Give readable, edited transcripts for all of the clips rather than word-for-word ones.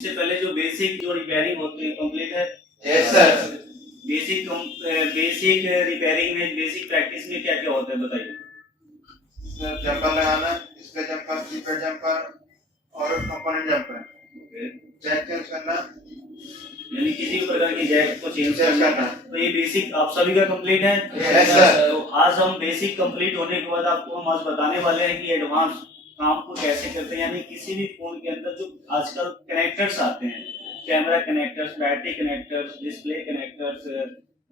इससे पहले जो बेसिक जो रिपेयरिंग होती है कंप्लीट है? Yes sir. बेसिक रिपेयरिंग में बेसिक प्रैक्टिस में क्या क्या होता है बताइए। जंपर लगाना, इसका जंपर, कीपैड जंपर और कंपोनेंट जंपर, जैक चेंज करना, यानी किसी भी प्रकार की जैक को चेंज करना। तो ये बेसिक आप सभी का कंप्लीट है? Yes sir. तो आज हम बेसिक कंप्लीट होने के बाद आपको हम आज बताने वाले हैं कि एडवांस काम को कैसे करते हैं। यानी किसी भी फोन के अंदर जो आजकल कनेक्टर्स आते हैं, camera connectors, battery connectors, display connectors,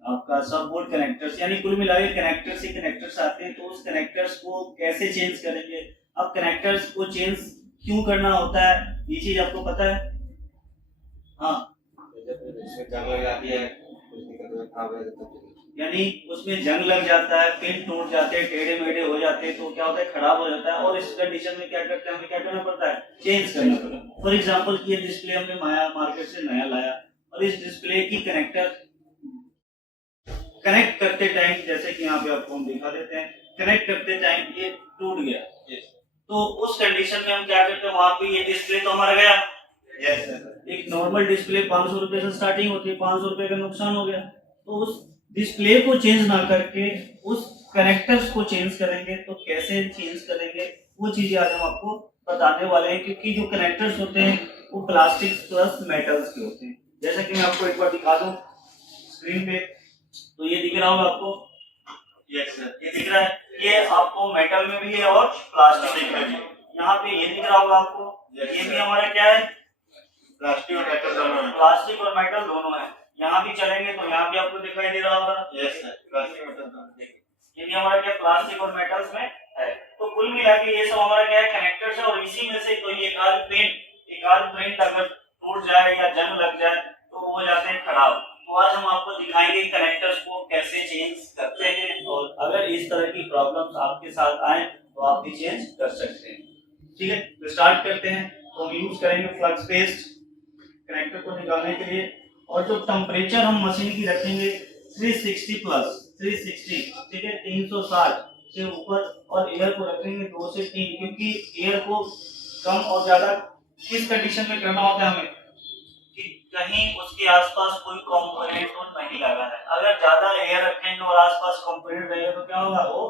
आपका सब बोर्ड कनेक्टर्स, यानी कुल मिला के कनेक्टर्स ही कनेक्टर्स आते हैं। तो उस कनेक्टर्स को कैसे चेंज करेंगे, अब कनेक्टर्स को चेंज क्यों करना होता है, ये चीज आपको पता है? हाँ, जंग लग जाती है, कुछ दिक्कत खराब हो जाता है, यानी उसमें जंग लग जाता है, पिन टूट जाते हैं, टेढ़े मेढ़े हो जाते हैं, तो क्या होता है खराब हो जाता है। और इस कंडीशन में क्या करते हैं, हमें क्या करना पड़ता है, चेंज करना पड़ता है। फॉर एग्जांपल ये डिस्प्ले हमने मार्केट से नया लाया और इस डिस्प्ले की कनेक्टर कनेक्ट करते टाइम, जैसे कि यहाँ पे आपको हम दिखा देते हैं, कनेक्ट करते टाइम ये टूट गया। तो उस कंडीशन में हम क्या करते हैं, वहां पे ये डिस्प्ले तो हमारा गया। Yes sir. एक नॉर्मल डिस्प्ले 500 रुपए से स्टार्टिंग होती है, 500 रुपए का नुकसान हो गया। तो उस डिस्प्ले को चेंज ना करके उस कनेक्टर्स को चेंज करेंगे। तो कैसे चेंज करेंगे वो चीजें आज हम आपको बताने वाले हैं, क्योंकि जो कनेक्टर्स होते हैं वो प्लास्टिक प्लस मेटल्स के होते हैं। जैसा कि मैं आपको एक बार दिखा दूं स्क्रीन पे, तो ये दिख रहा होगा आपको। यस सर, ये दिख रहा है, ये आपको मेटल में भी है और प्लास्टिक में भी। यहाँ पे ये दिख रहा होगा आपको, ये भी हमारा क्या है, प्लास्टिक और मेटल दोनों है। प्लास्टिक और मेटल दोनों है। यहाँ भी चलेंगे तो यहाँ भी आपको दिखाई दे रहा होगा। यस सर, प्लास्टिक मेटल दोनों। ये भी हमारा क्या प्लास्टिक और मेटल्स में है। तो कुल मिला के ये सब हमारा क्या है, कनेक्टर्स है। और इसी में से कोई एक आध प्रिंट अगर टूट जाए या जंग लग जाए तो वो हो जाते हैं खराब। तो आज हम आपको दिखाएंगे कनेक्टर्स को कैसे चेंज करते हैं, और अगर इस तरह की प्रॉब्लम्स आपके साथ आए तो आप भी चेंज कर सकते हैं। ठीक है, तो स्टार्ट करते हैं। तो हम यूज करेंगे फ्लक्स पेस्ट कनेक्टर को निकालने के लिए। और जो टेम्परेचर हम मशीन की रखेंगे 360 प्लस 360, ठीक है, 360 से ऊपर, और एयर को रखेंगे 2 से 3, क्योंकि एयर को कम और ज्यादा किस कंडीशन में करना होता है हमें, कि कहीं उसके आसपास कोई कंपोनेंट तो नहीं लगा है। अगर ज्यादा एयर रखेंगे और आसपास कंपोनेंट रहेगा तो क्या होगा, वो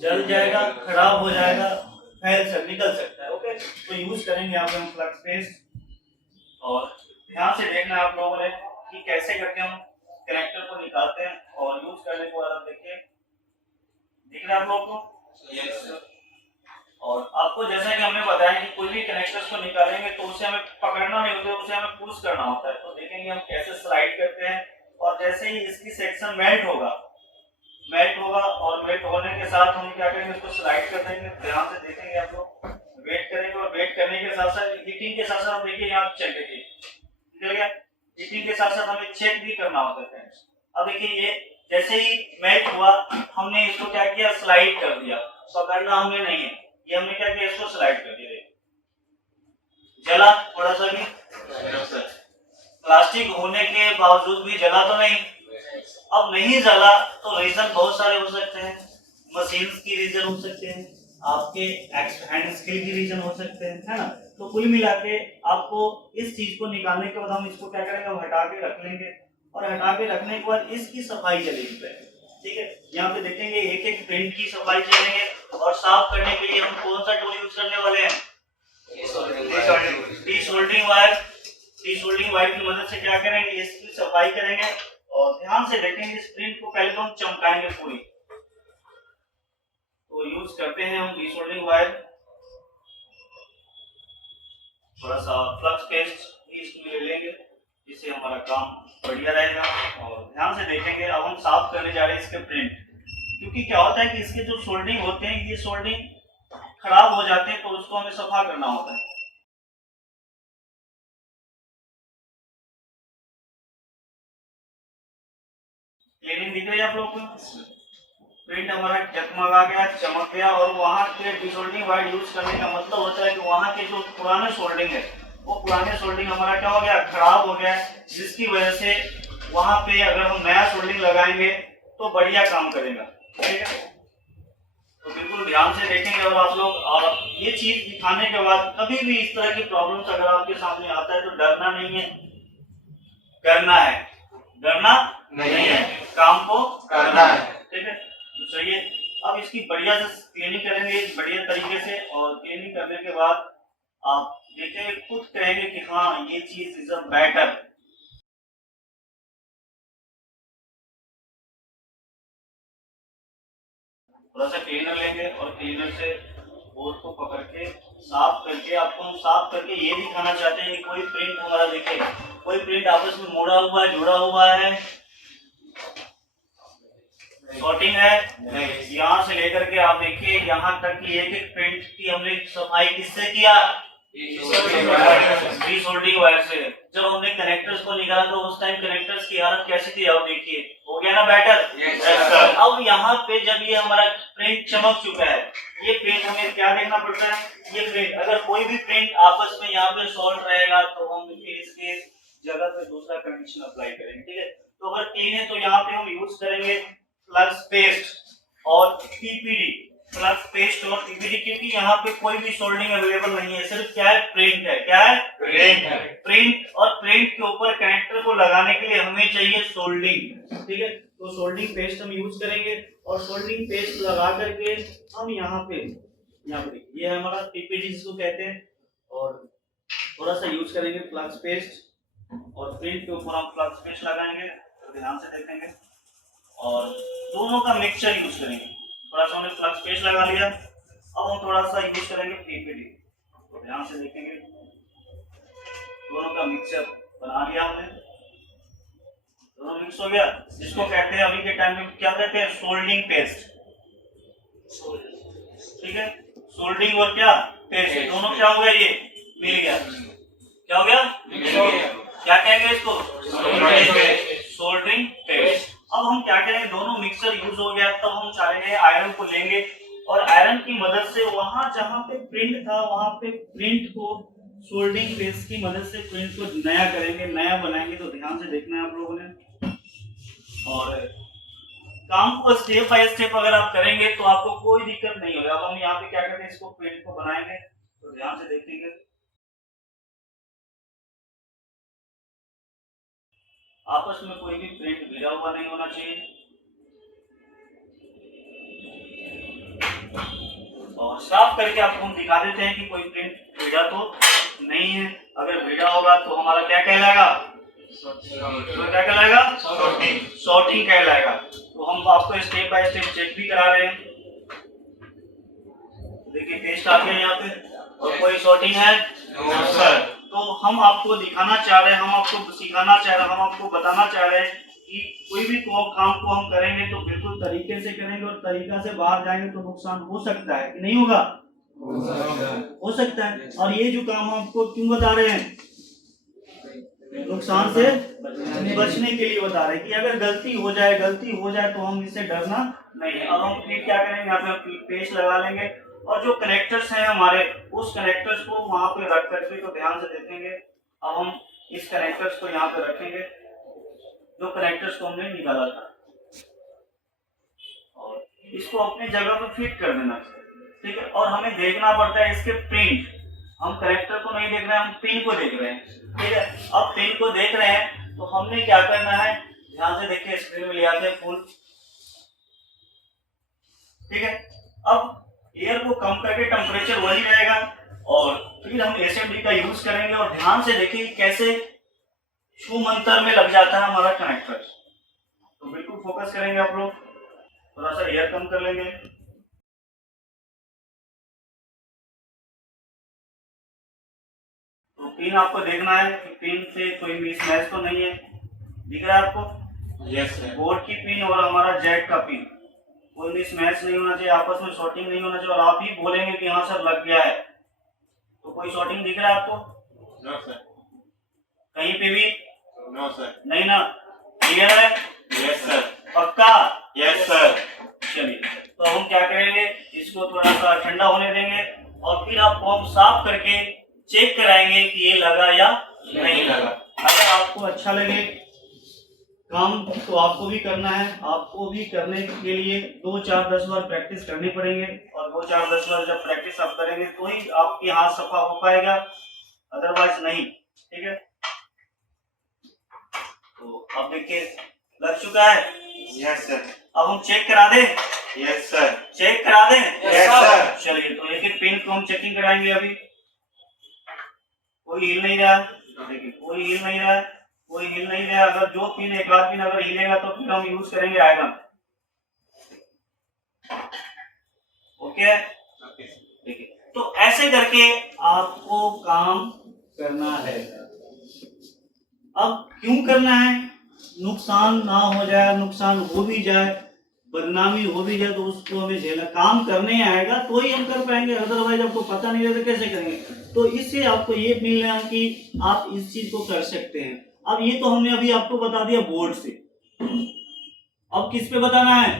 जल जाएगा, खराब हो जाएगा, निकल सकता है। ओके, तो यूज करेंगे यहाँ पे हम फ्लक्स पेस्ट। और ध्यान से देखना आप लोगों ने कि कैसे करके हम कनेक्टर को निकालते हैं। और यूज करने के बाद आप देखिए, दिख रहा है आप लोगों को? Yes sir. और आपको जैसा कि हमने बताया कि कोई भी कनेक्टर्स को निकालेंगे तो उसे हमें पकड़ना नहीं होता है, उसे हमें पुश करना होता है। तो देखेंगे हम कैसे स्लाइड करते हैं। और जैसे ही इसकी सेक्शन मेल्ट होगा और मेल्ट होने के साथ हम क्या करेंगे, इसको स्लाइड कर देंगे। ध्यान से देखेंगे आप लोग, वेट करेंगे। और वेट करने के साथ साथ हीटिंग के साथ साथ देखिए यहाँ चेक देखिए निकल गया। हीटिंग के साथ साथ हमें चेक भी करना होता है फ्रेंड्स। अब देखिए ये जैसे ही मेल्ट हुआ, हमने इसको क्या किया, स्लाइड कर दिया। पकड़ना हमें नहीं है, ये हमने क्या किया, इसको स्लाइड कर दिया। जला थोड़ा सा भी? प्लास्टिक होने के बावजूद भी जला तो नहीं। अब नहीं जला तो रीजन बहुत सारे हो सकते हैं। मशीन की रीजन हो सकते हैं, आपके हैंड स्किल की रीजन हो सकते हैं, है ना। तो कुल मिला के आपको इस चीज को निकालने के बाद हम इसको क्या करेंगे, हम हटा के रख लेंगे। और हटा के रखने के बाद इसकी सफाई चलेगी। ठीक है, यहाँ पे देखेंगे एक एक प्रिंट की सफाई चलेंगे। और साफ करने के लिए हम कौन सा टूल यूज करने वाले हैं, टी सोल्डरिंग वायर की मदद से क्या करेंगे, इसकी सफाई करेंगे। और ध्यान से देखेंगे, इस प्रिंट को पहले तो हम चमकाएंगे पूरी। तो यूज करते हैं हम टी सोल्डरिंग वायर, थोड़ा सा फ्लक्स पेस्ट इसमें ले लेंगे, जिससे हमारा काम बढ़िया रहेगा। और ध्यान से देखेंगे, अब हम साफ करने जा रहे हैं इसके प्रिंट। क्योंकि क्या होता है कि इसके जो सोल्डरिंग होते हैं, ये सोल्डरिंग खराब हो जाते हैं, तो उसको हमें सफा करना होता है। क्लीनिंग दिख रही है आप लोगों को? प्रिंट हमारा जगमगा गया, चमक गया। और वहाँ के डिसोल्डिंग वायर यूज करने का मतलब होता है कि वहाँ के जो पुराने सोल्डरिंग है, वो पुराने सोल्डरिंग हमारा क्या हो गया, खराब हो गया, जिसकी वजह से वहाँ पे अगर हम नया सोल्डरिंग लगाएंगे तो बढ़िया काम करेगा। ठीक है, तो बिल्कुल बिल्कुल ध्यान से देखेंगे और आप लोग, और ये चीज दिखाने के बाद कभी भी इस तरह की प्रॉब्लम्स अगर आपके सामने आता है तो डरना नहीं है, करना है, डरना नहीं है, काम को करना है। ठीक है, तो चलिए अब इसकी बढ़िया से क्लीनिंग करेंगे बढ़िया तरीके से, और क्लीनिंग करने के बाद आप देखेंगे, खुद कहेंगे कि हाँ ये चीज इज अ बेटर। थोड़ा सा क्लीनर लेंगे और क्लीनर से बोर्ड को पकड़ के साफ करके, आपको हम साफ करके ये दिखाना चाहते हैं कि कोई प्रिंट हमारा देखे, कोई प्रिंट आपस में मोड़ा हुआ है, जुड़ा हुआ है, शॉर्टिंग है नहीं। यहाँ से लेकर के आप देखिए यहाँ तक की एक एक प्रिंट की हमने सफाई किससे किया, फ्री सोल्डिंग वायर से। जब हमने कनेक्टर्स को निकाला तो उस टाइम कनेक्टर्स की हालत कैसी थी, आप देखिए, हो गया ना बेटर। yes, अब यहाँ पे जब ये हमारा प्रिंट चमक चुका है, ये प्रिंट हमें क्या देखना पड़ता है, ये प्रिंट अगर कोई भी प्रिंट आपस में यहाँ पे सॉल्ट रहेगा तो हम फिर इसके जगह पे दूसरा कंडीशन अप्लाई करेंगे। ठीक है, तो अगर क्लीन है तो यहाँ पे हम यूज करेंगे फ्लक्स पेस्ट और पीपीडी, फ्लक्स पेस्ट और पीपीडी, क्योंकि यहाँ पे कोई भी सोल्डिंग अवेलेबल नहीं है, सिर्फ क्या है, प्रिंट है। क्या है, प्रिंट है। प्रिंट, और प्रिंट के ऊपर कनेक्टर को लगाने के लिए हमें चाहिए सोल्डिंग। ठीक है, तो सोल्डिंग पेस्ट हम यूज करेंगे, और सोल्डिंग पेस्ट लगा करके हम यहाँ पे ये है हमारा पीपीडी जिसको कहते हैं, और थोड़ा सा यूज करेंगे फ्लक्स पेस्ट, और प्रिंट के ऊपर हम फ्लक्स पेस्ट लगाएंगे, तो ध्यान से देखेंगे, और दोनों का मिक्सचर यूज करेंगे। थोड़ा सा हमने फ्लक्स पेस्ट लगा लिया, अब हम थोड़ा सा यूज करेंगे पीपीडी, तो ध्यान से देखेंगे, दोनों का मिक्सचर बना लिया हमने, दोनों मिक्स हो गया, जिसको कहते हैं अभी के टाइम में क्या कहते हैं, सोल्डिंग पेस्ट। ठीक है, सोल्डिंग और क्या, पेस्ट, दोनों क्या हो गया, ये मिल गया, क्या हो गया, क्या कहेंगे इसको, सोल्डरिंग पेस्ट। अब हम क्या करेंगे, दोनों मिक्सचर यूज हो गया, तब हम चाहेंगे आयरन को लेंगे, और आयरन की मदद से वहां जहां पे प्रिंट था वहां पे प्रिंट को सोल्डिंग पेस्ट की मदद से प्रिंट को नया करेंगे, नया बनाएंगे। तो ध्यान से देखना है आप लोगों ने, और काम को स्टेप बाय स्टेप अगर आप करेंगे तो आपको कोई दिक्कत नहीं होगा। अब हम यहाँ पे क्या करते हैं, इसको प्रिंट को बनाएंगे, तो ध्यान से देखेंगे, आपस में कोई भी प्रिंट भिड़ा हुआ नहीं होना चाहिए, और साफ करके आपको हम दिखा देते हैं कि कोई प्रिंट भिड़ा तो नहीं है। अगर भिड़ा होगा तो हमारा क्या कहलाएगा, तो क्या कहलाएगा, शॉर्टिंग कहलाएगा। तो हम आपको स्टेप बाय स्टेप चेक भी करा रहे हैं, देखिए पेस्ट आ गया यहाँ पे, और कोई शॉर्टिंग है सर। तो हम आपको दिखाना चाह रहे हैं, हम आपको सिखाना चाह रहे हैं, हम आपको बताना चाह रहे हैं कि कोई भी काम को हम करेंगे तो बिल्कुल तरीके से करेंगे, और तरीका से बाहर जाएंगे तो नुकसान हो सकता है कि नहीं होगा, हो सकता है। और ये जो काम हम आपको क्यों बता रहे हैं, नुकसान से बचने के लिए बता रहे हैं, कि अगर गलती हो जाए तो हम इससे डरना नहीं है। अब हम फिर क्या करेंगे, यहाँ पे पेस्ट लगा लेंगे, और जो कनेक्टर्स हैं हमारे, उस कनेक्टर्स को वहां पे रख करके, तो ध्यान से देखेंगे, अब हम इस कनेक्टर्स को यहाँ पे रखेंगे, जो कनेक्टर्स को हमने निकाला था, और इसको अपनी जगह पे फिट कर देना। ठीक है, और हमें देखना पड़ता है इसके प्रिंट, हम कनेक्टर को नहीं देख रहे हैं, हम पिन को देख रहे हैं। ठीक है, अब पिन को देख रहे हैं तो हमने क्या करना है, ध्यान से देखिए, स्क्रीन में ले आते हैं फुल। ठीक है, अब एयर को कम करके टेम्परेचर वही रहेगा, और फिर हम एसएमडी का यूज करेंगे, और ध्यान से देखिए कैसे छू मंतर में लग जाता है हमारा कनेक्टर। तो बिल्कुल फोकस करेंगे आप लोग, थोड़ा सा एयर कम कर लेंगे, तो पिन आपको देखना है कि पिन से कोई मिसमैच तो नहीं है, दिख रहा है आपको, यस सर। बोर्ड की पिन और हमारा जैक का पिन, कोई मिसमैच नहीं होना चाहिए, आपस में शॉर्टिंग नहीं होना चाहिए, और आप ही बोलेंगे कि हाँ सर लग गया है, तो कोई शॉर्टिंग दिख रहा है आपको, नो सर, कहीं पे भी, नो सर, नहीं ना, क्लियर है, यस सर, पक्का, यस सर। चलिए, तो हम क्या करेंगे, इसको थोड़ा सा ठंडा होने देंगे, और फिर आपको हम साफ करके चेक कराएंगे कि ये लगा या नहीं लगा। अगर आपको अच्छा लगे काम तो आपको भी करना है। आपको भी करने के लिए 2 4 10 बार प्रैक्टिस करनी पड़ेंगे, और 2 4 10 बार जब प्रैक्टिस आप करेंगे तो ही आपके हाथ सफा हो पाएगा, अदरवाइज नहीं। ठीक है, तो अब देखिए लग चुका है। Yes sir. अब हम चेक करा दें। Yes sir. चेक करा दें। Yes sir. चलिए, तो एक एक पिन को हम चेकिंग कराएंगे। अभी कोई हिल नहीं रहा है, देखिए कोई हिल नहीं रहा है, कोई हिल नहीं रहा। अगर जो पिन, एक आध पिन अगर हिलेगा तो फिर हम यूज करेंगे आयरन। ओके, देखिए तो ऐसे करके आपको काम करना है। अब क्यों करना है? नुकसान ना हो जाए, नुकसान हो भी जाए, बदनामी हो भी जाए तो उसको हमें झेलना। काम करने आएगा तो ही हम कर पाएंगे, अदरवाइज आपको पता नहीं रहता कैसे करेंगे। तो इससे आपको ये मिल रहा है कि आप इस चीज को कर सकते हैं। अब ये तो हमने अभी आपको बता दिया बोर्ड से, अब किस पे बताना है?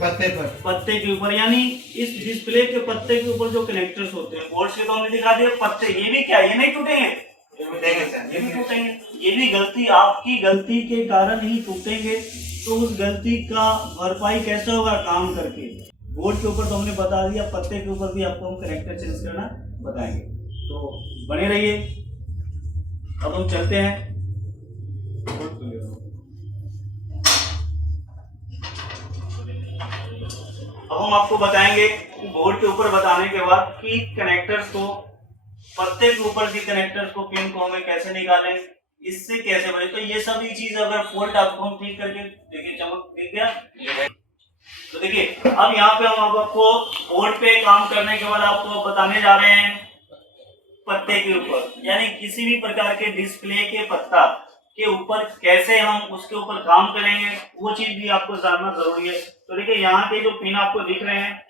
पत्ते पर। पत्ते के ऊपर, यानी इस डिस्प्ले के पत्ते के ऊपर जो कनेक्टर्स होते हैं। बोर्ड से तो हमने दिखा दिया पत्ते, ये भी क्या, ये नहीं टूटेंगे? ये भी टूटेंगे। ये भी गलती, आपकी गलती के कारण ही टूटेंगे। तो उस गलती का भरपाई कैसे होगा? काम करके। बोर्ड के ऊपर तो हमने बता दिया, पत्ते के ऊपर भी आपको हम कनेक्टर चेंज करना बताएंगे। तो बने रहिए। अब हम चलते हैं। अब हम आपको बताएंगे बोर्ड के ऊपर बताने के बाद कि कनेक्टर्स को, पत्ते के ऊपर की कनेक्टर्स को, पिन को हमें कैसे निकालें, इससे कैसे बने। तो ये सभी चीज अगर फॉल्ट आपको हम ठीक करके देखिए, चमक दिख गया। तो देखिए अब यहाँ पे हम आपको बोर्ड पे काम करने के बाद आपको बताने जा रहे हैं पत्ते के ऊपर, यानी किसी भी प्रकार के डिस्प्ले के पत्ता के ऊपर कैसे हम उसके ऊपर काम करेंगे, वो चीज भी आपको जानना जरूरी है। तो देखिए यहाँ के जो पिन आपको दिख रहे हैं,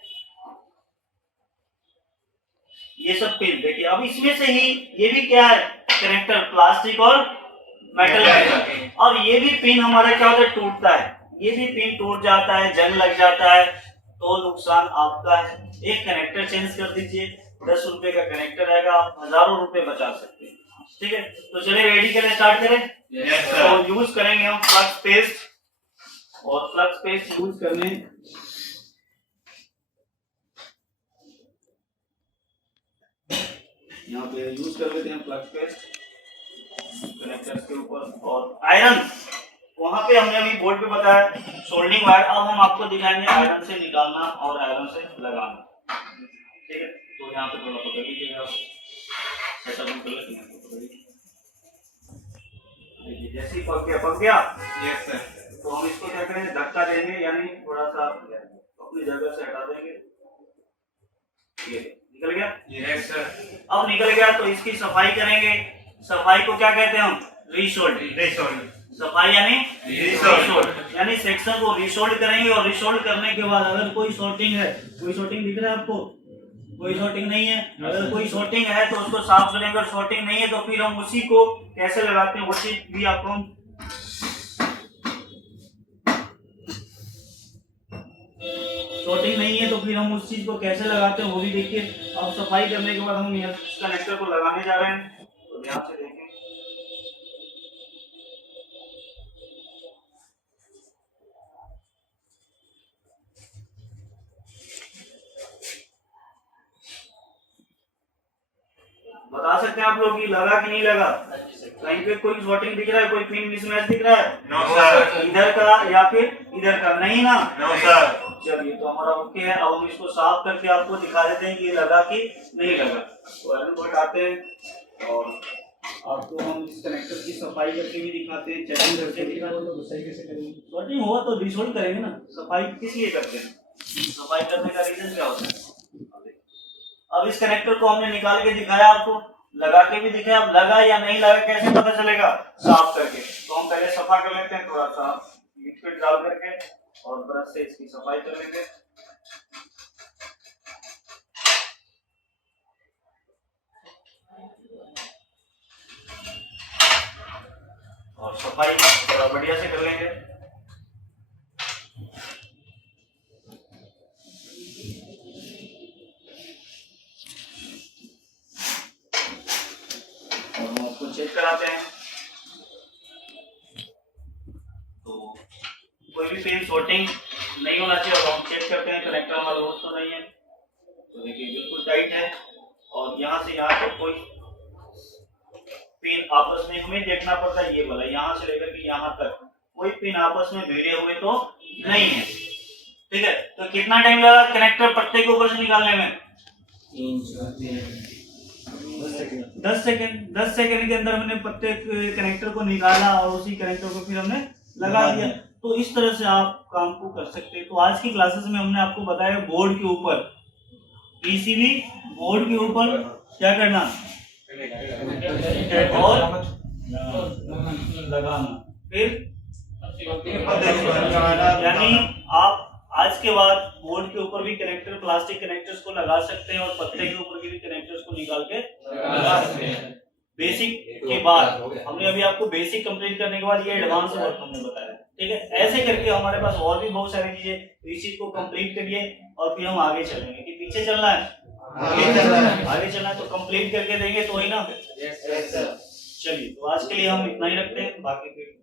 ये सब पिन देखिए। अब इसमें से ही ये भी क्या है? कनेक्टर, प्लास्टिक और मेटल का। और ये भी पिन हमारा क्या होता है? टूटता है। ये भी पिन टूट जाता है, जंग लग जाता है, तो नुकसान आपका है। एक कनेक्टर चेंज कर दीजिए, 10 रुपए का कनेक्टर आएगा, आप हजारों रुपए बचा सकते हैं। ठीक है, तो चलिए रेडी करें, स्टार्ट करें। तो यूज करेंगे हम फ्लक्स पेस्ट, और फ्लक्स पेस्ट यूज करने यहाँ पे यूज कर लेते हैं फ्लक्स पेस्ट कनेक्टर्स के ऊपर। और आयरन, वहां पे हमने अभी बोर्ड पे बताया सोल्डिंग वायर। अब हम आपको दिखाएंगे आयरन से निकालना और आयरन से लगाना। ठीक है, तो यहाँ पे थोड़ा पकड़ लीजिएगा, ऐसा भी गलत नहीं है, पकड़ लीजिए। जैसे ही पक गया यस सर। तो हम इसको क्या करेंगे? धक्का देंगे, यानी थोड़ा सा अपनी जगह से हटा देंगे। ये निकल गया। Yes sir. अब निकल गया तो इसकी सफाई करेंगे। सफाई को क्या कहते हैं हम? रीसोल्ड। सफाई यानी रीसोल्ड, यानी सेक्शन को रीसोल्ड करेंगे। और रीसोल्ड करने के बाद अगर कोई शॉर्टिंग है, कोई शॉर्टिंग दिख रहा है आपको? कोई शॉर्टिंग नहीं है। अगर कोई शॉर्टिंग है तो उसको साफ करेंगे, और शॉर्टिंग नहीं है तो फिर हम उसी को कैसे लगाते हैं वो चीज भी आपको हम शॉर्टिंग नहीं है तो फिर हम उस चीज को कैसे लगाते हैं वो भी देखिए। अब सफाई करने के बाद हम इस कनेक्टर को लगाने जा रहे हैं, तो ध्यान से देखें। बता सकते हैं आप लोग कि लगा कि नहीं लगा? कहीं पे कोई शॉर्टिंग दिख रहा है, कोई पिन मिसमैच दिख रहा है? No sir. इधर का या फिर इधर का? नहीं ना। No sir. चलिए, तो हमारा ओके है। अब हम इसको साफ करके आपको दिखा देते हैं कि ये लगा कि नहीं लगा। तो आयरन को हटाते हैं और आपको हम इस कनेक्टर की सफाई करके भी दिखाते हैं, चेकिंग करके दिखाते हैं। तो सही कैसे करेंगे? शॉर्टिंग हुआ तो रीसोल्ड करेंगे ना। सफाई किस लिए करते हैं? सफाई करने का रीजन क्या होता है? अब इस कनेक्टर को हमने निकाल के दिखाया आपको, लगा के भी दिखाया। अब लगा या नहीं लगा कैसे पता चलेगा? साफ करके। तो हम पहले सफा कर लेते हैं, थोड़ा सा लिक्विड डाल करके, और ब्रश से इसकी सफाई कर लेंगे। और सफाई थोड़ा बढ़िया से कर लेंगे। और हम आपको चेक कराते हैं। कोई भी पिन शॉर्टिंग नहीं होना चाहिए। और हम चेक करते हैं कनेक्टर हमारा लूज तो नहीं है, तो देखिए बिल्कुल टाइट है। और यहाँ से यहाँ तक कोई पिन आपस में हमें देखना पड़ता है, ये वाला यहाँ से लेकर के यहाँ तक कोई पिन आपस में भिड़े हुए तो नहीं है, ठीक है। तो कितना टाइम लगा कनेक्टर पत्ते के ऊपर से निकालने में? 10 सेकंड। 10 सेकंड के अंदर हमने पत्ते कनेक्टर को निकाला और उसी कनेक्टर को फिर हमने लगा दिया। तो इस तरह से आप काम को कर सकते हैं। तो आज की क्लासेस में हमने आपको बताया बोर्ड के ऊपर, पीसीबी बोर्ड के ऊपर क्या करना और लगाना, फिर यानी आप आज के बाद बोर्ड के ऊपर भी कनेक्टर, प्लास्टिक कनेक्टर्स को लगा सकते हैं और पत्ते के ऊपर भी कनेक्टर्स को निकाल के लगा सकते हैं। बेसिक के बाद हमने अभी आपको बेसिक कंप्लीट करने के बाद ये एडवांस वर्क हमने बताया, ठीक है। ऐसे करके हमारे पास और भी बहुत सारी चीजें, इस चीज को कंप्लीट करिए और फिर हम आगे चलेंगे। कि पीछे चलना है, आगे चलना है, तो कंप्लीट करके देंगे तो ही ना। चलिए, तो आज के लिए हम इतना ही रखते हैं, बाकी फिर